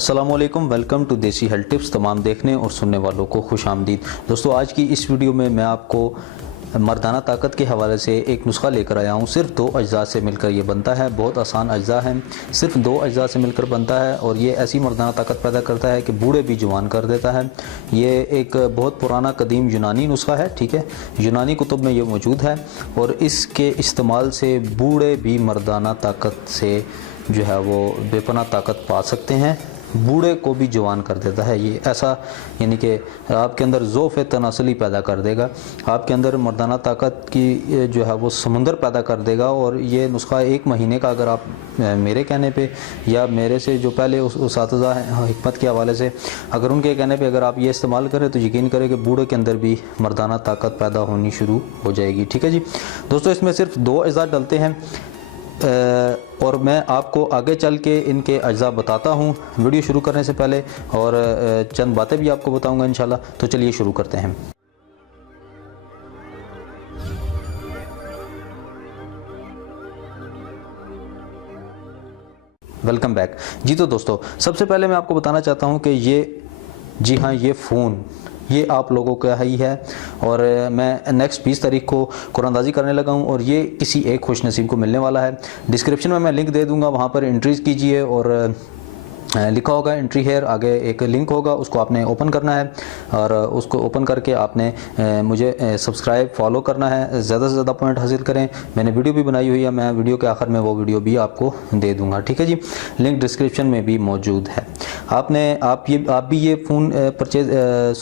अस्सलामुअलैकुम, welcome to देसी health tips. तमाम देखने और सुनने वालों को खुश आमदीद। दोस्तों, आज की इस वीडियो में मैं आपको मर्दाना ताकत के हवाले से एक नुस्खा लेकर आया हूँ। सिर्फ 2 अज्जा से मिलकर ये बनता है। बहुत आसान अज्जा है, सिर्फ 2 अज्जा से मिलकर बनता है और ये ऐसी मर्दाना ताकत पैदा करता है कि बूढ़े भी जवान कर देता है। ये एक बहुत पुराना कदीम यूनानी नुस्खा है, ठीक है। यूनानी कुतुब में ये मौजूद है और इसके इस्तेमाल से बूढ़े भी मर्दाना ताकत से जो है वो बेपनाह ताकत पा सकते हैं। बूढ़े को भी जवान कर देता है ये ऐसा, यानी कि आपके अंदर ज़ौफ़ तनासली पैदा कर देगा, आपके अंदर मर्दाना ताकत की जो है वो समुंदर पैदा कर देगा। और ये नुस्खा 1 महीने का अगर आप मेरे कहने पे या मेरे से जो पहले उस्ताज़ा हैं हिकमत के हवाले से, अगर उनके कहने पे अगर आप ये इस्तेमाल करें तो यकीन करें कि बूढ़े के अंदर भी मर्दाना ताकत पैदा होनी शुरू हो जाएगी, ठीक है जी। दोस्तों, इसमें सिर्फ 2 अज्जा डलते हैं और मैं आपको आगे चल के इनके अज्जा बताता हूँ वीडियो शुरू करने से पहले, और चंद बातें भी आपको बताऊँगा इंशाल्लाह। तो चलिए शुरू करते हैं। वेलकम बैक जी। तो दोस्तों, सबसे पहले मैं आपको बताना चाहता हूँ कि जी हाँ, ये फ़ोन ये आप लोगों का ही है और मैं नेक्स्ट 20 तारीख को कुरानंदाजी करने लगा हूँ और ये किसी एक खुश नसीब को मिलने वाला है। डिस्क्रिप्शन में मैं लिंक दे दूँगा, वहाँ पर एंट्रीज़ कीजिए और लिखा होगा एंट्री हेयर, आगे एक लिंक होगा, उसको आपने ओपन करना है और उसको ओपन करके आपने मुझे सब्सक्राइब फॉलो करना है। ज़्यादा से ज़्यादा पॉइंट हासिल करें। मैंने वीडियो भी बनाई हुई है, मैं वीडियो के आखिर में वो वीडियो भी आपको दे दूंगा, ठीक है जी। लिंक डिस्क्रिप्शन में भी मौजूद है। आप भी ये फ़ोन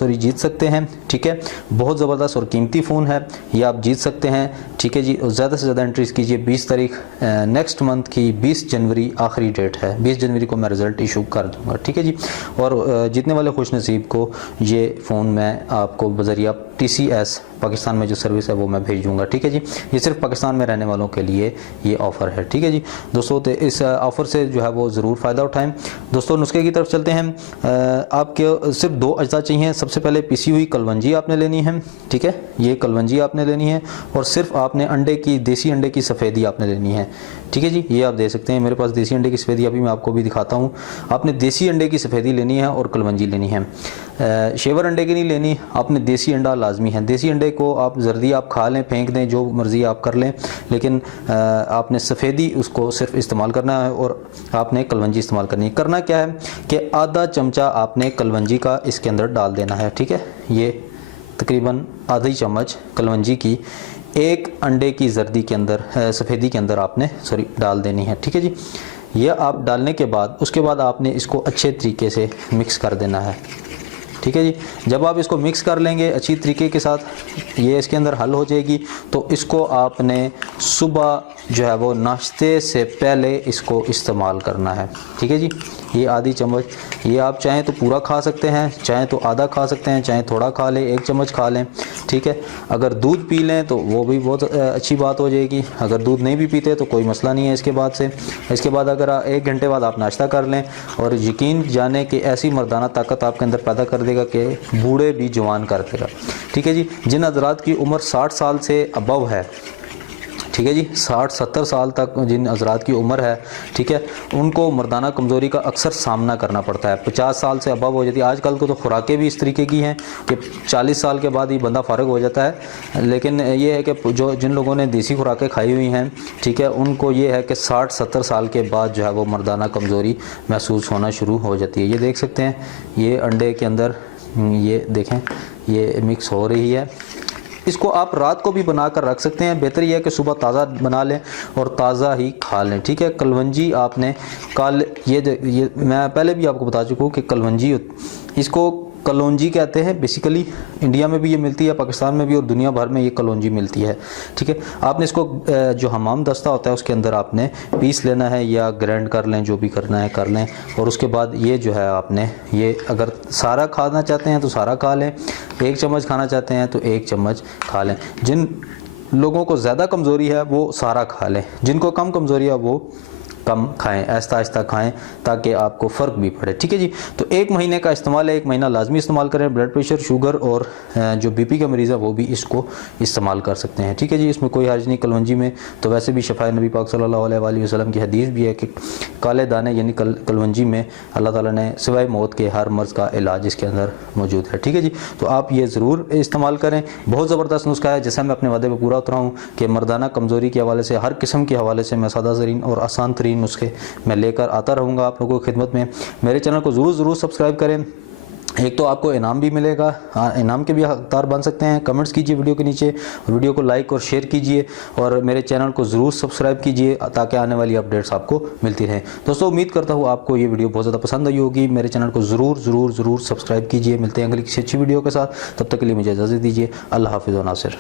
जीत सकते हैं, ठीक है। बहुत ज़बरदस्त और कीमती फ़ोन है, ये आप जीत सकते हैं, ठीक है जी। ज़्यादा से ज़्यादा एंट्रीज़ कीजिए। 20 तारीख नेक्स्ट मंथ की 20 जनवरी आखिरी डेट है। 20 जनवरी को मैं रिज़ल्ट इशू कर दूंगा, ठीक है जी। और जीतने वाले खुश नसीब को ये फ़ोन मैं आपको बज़रिया TCS पाकिस्तान में जो सर्विस है वो मैं भेज दूंगा, ठीक है जी। ये सिर्फ पाकिस्तान में रहने वालों के लिए ये ऑफ़र है, ठीक है जी। दोस्तों, तो इस ऑफ़र से जो है वो ज़रूर फ़ायदा उठाएं। दोस्तों, नुस्खे की तरफ चलते हैं। आपके सिर्फ 2 अज्जा चाहिए। सबसे पहले पिसी हुई कलवंजी आपने लेनी है, ठीक है। ये कलवंजी आपने लेनी है और सिर्फ आपने देसी अंडे की सफ़ेदी आपने लेनी है, ठीक है जी। ये आप दे सकते हैं, मेरे पास देसी अंडे की सफ़ेदी अभी मैं आपको भी दिखाता हूँ। आपने देसी अंडे की सफ़ेदी लेनी है और कलवंजी लेनी है। शेवर अंडे की नहीं लेनी, आपने देसी अंडा लाजमी है। देसी अंडे को आप जर्दी आप खा लें, फेंक दें, जो मर्ज़ी आप कर लें, लेकिन आपने सफ़ेदी उसको सिर्फ इस्तेमाल करना है और आपने कलवंजी इस्तेमाल करनी है। करना क्या है कि आधा चमचा आपने कलवंजी का इसके अंदर डाल देना है, ठीक है। ये तकरीबन आधी चम्मच कलवंजी की एक अंडे की जर्दी के अंदर सफ़ेदी के अंदर आपने डाल देनी है, ठीक है जी। यह आप डालने के बाद उसके बाद आपने इसको अच्छे तरीके से मिक्स कर देना है, ठीक है जी। जब आप इसको मिक्स कर लेंगे अच्छी तरीके के साथ, ये इसके अंदर हल हो जाएगी, तो इसको आपने सुबह जो है वो नाश्ते से पहले इसको इस्तेमाल करना है, ठीक है जी। ये आधी चम्मच, ये आप चाहें तो पूरा खा सकते हैं, चाहें तो आधा खा सकते हैं, चाहें थोड़ा खा लें, 1 चम्मच खा लें, ठीक है। अगर दूध पी लें तो वो भी बहुत अच्छी बात हो जाएगी। अगर दूध नहीं भी पीते तो कोई मसला नहीं है। इसके बाद अगर 1 घंटे बाद आप नाश्ता कर लें और यकीन जाने कि ऐसी मर्दाना ताकत आपके अंदर पैदा कर देगा कि बूढ़े भी जवान कर देगा, ठीक है जी। जिन हजरात की उम्र 60 साल से अबव है, ठीक है जी, 60-70 साल तक जिन हजरात की उम्र है, ठीक है, उनको मर्दाना कमज़ोरी का अक्सर सामना करना पड़ता है। 50 साल से अबव हो जाती है। आजकल को तो खुराकें भी इस तरीके की हैं कि 40 साल के बाद ही बंदा फ़ारिग हो जाता है, लेकिन ये है कि जिन लोगों ने देसी खुराकें खाई हुई हैं, ठीक है, उनको ये है कि 60-70 साल के बाद जो है वो मर्दाना कमज़ोरी महसूस होना शुरू हो जाती है। ये देख सकते हैं, ये अंडे के अंदर ये देखें, ये मिक्स हो रही है। इसको आप रात को भी बनाकर रख सकते हैं। बेहतर यह है कि सुबह ताज़ा बना लें और ताज़ा ही खा लें, ठीक है। कलवंजी आपने ये मैं पहले भी आपको बता चुका हूँ कि कलवंजी, इसको कलौंजी कहते हैं। बेसिकली इंडिया में भी ये मिलती है, पाकिस्तान में भी, और दुनिया भर में ये कलौंजी मिलती है, ठीक है। आपने इसको जो हमाम दस्ता होता है उसके अंदर आपने पीस लेना है या ग्राइंड कर लें, जो भी करना है कर लें। और उसके बाद ये जो है आपने ये अगर सारा खाना चाहते हैं तो सारा खा लें, 1 चम्मच खाना चाहते हैं तो 1 चम्मच खा लें। जिन लोगों को ज़्यादा कमज़ोरी है वो सारा खा लें, जिनको कम कमज़ोरी है वो कम खाएं, आहिस्ता आहिस्ता खाएं ताकि आपको फ़र्क भी पड़े। ठीक है जी। तो 1 महीने का इस्तेमाल है, 1 महीना लाजमी इस्तेमाल करें। ब्लड प्रेशर, शुगर और जो बीपी का मरीज़ है वो भी इसको इस्तेमाल कर सकते हैं। ठीक है जी। इसमें कोई हर्ज नहीं। कलवंजी में तो वैसे भी शफाए नबी पाक सल्लल्लाहु अलैहि वसल्लम की हदीस भी है कि काले दाने यानी कलवंजी में अल्लाह ताला ने सिवाय मौत के हर मर्ज़ का इलाज इसके अंदर मौजूद है। ठीक है जी। तो आप ये ज़रूर इस्तेमाल करें। बहुत ज़बरदस्त नुस्खा है, जैसा मैं अपने वादे पर पूरा उतरा हूँ कि मर्दाना कमज़ोरी के हवाले से, हर किस्म के हवाले से मैं सादा तरीन और आसान तरीन नुस्खे मैं लेकर आता रहूँगा आप लोगों की खिदमत में। मेरे चैनल को ज़रूर सब्सक्राइब करें। एक तो आपको इनाम भी मिलेगा, इनाम के भी हकदार बन सकते हैं। कमेंट्स कीजिए वीडियो के नीचे, वीडियो को लाइक और शेयर कीजिए और मेरे चैनल को ज़रूर सब्सक्राइब कीजिए ताकि आने वाली अपडेट्स आपको मिलती रहें। दोस्तों उम्मीद करता हूँ आपको ये वीडियो बहुत ज़्यादा पसंद आई होगी। मेरे चैनल को ज़रूर सब्सक्राइब कीजिए। मिलते हैं अगली किसी अच्छी वीडियो के साथ, तब तक के लिए मुझे इजाज़त दीजिए। अल्लाह हाफ़िज़ व नासिर।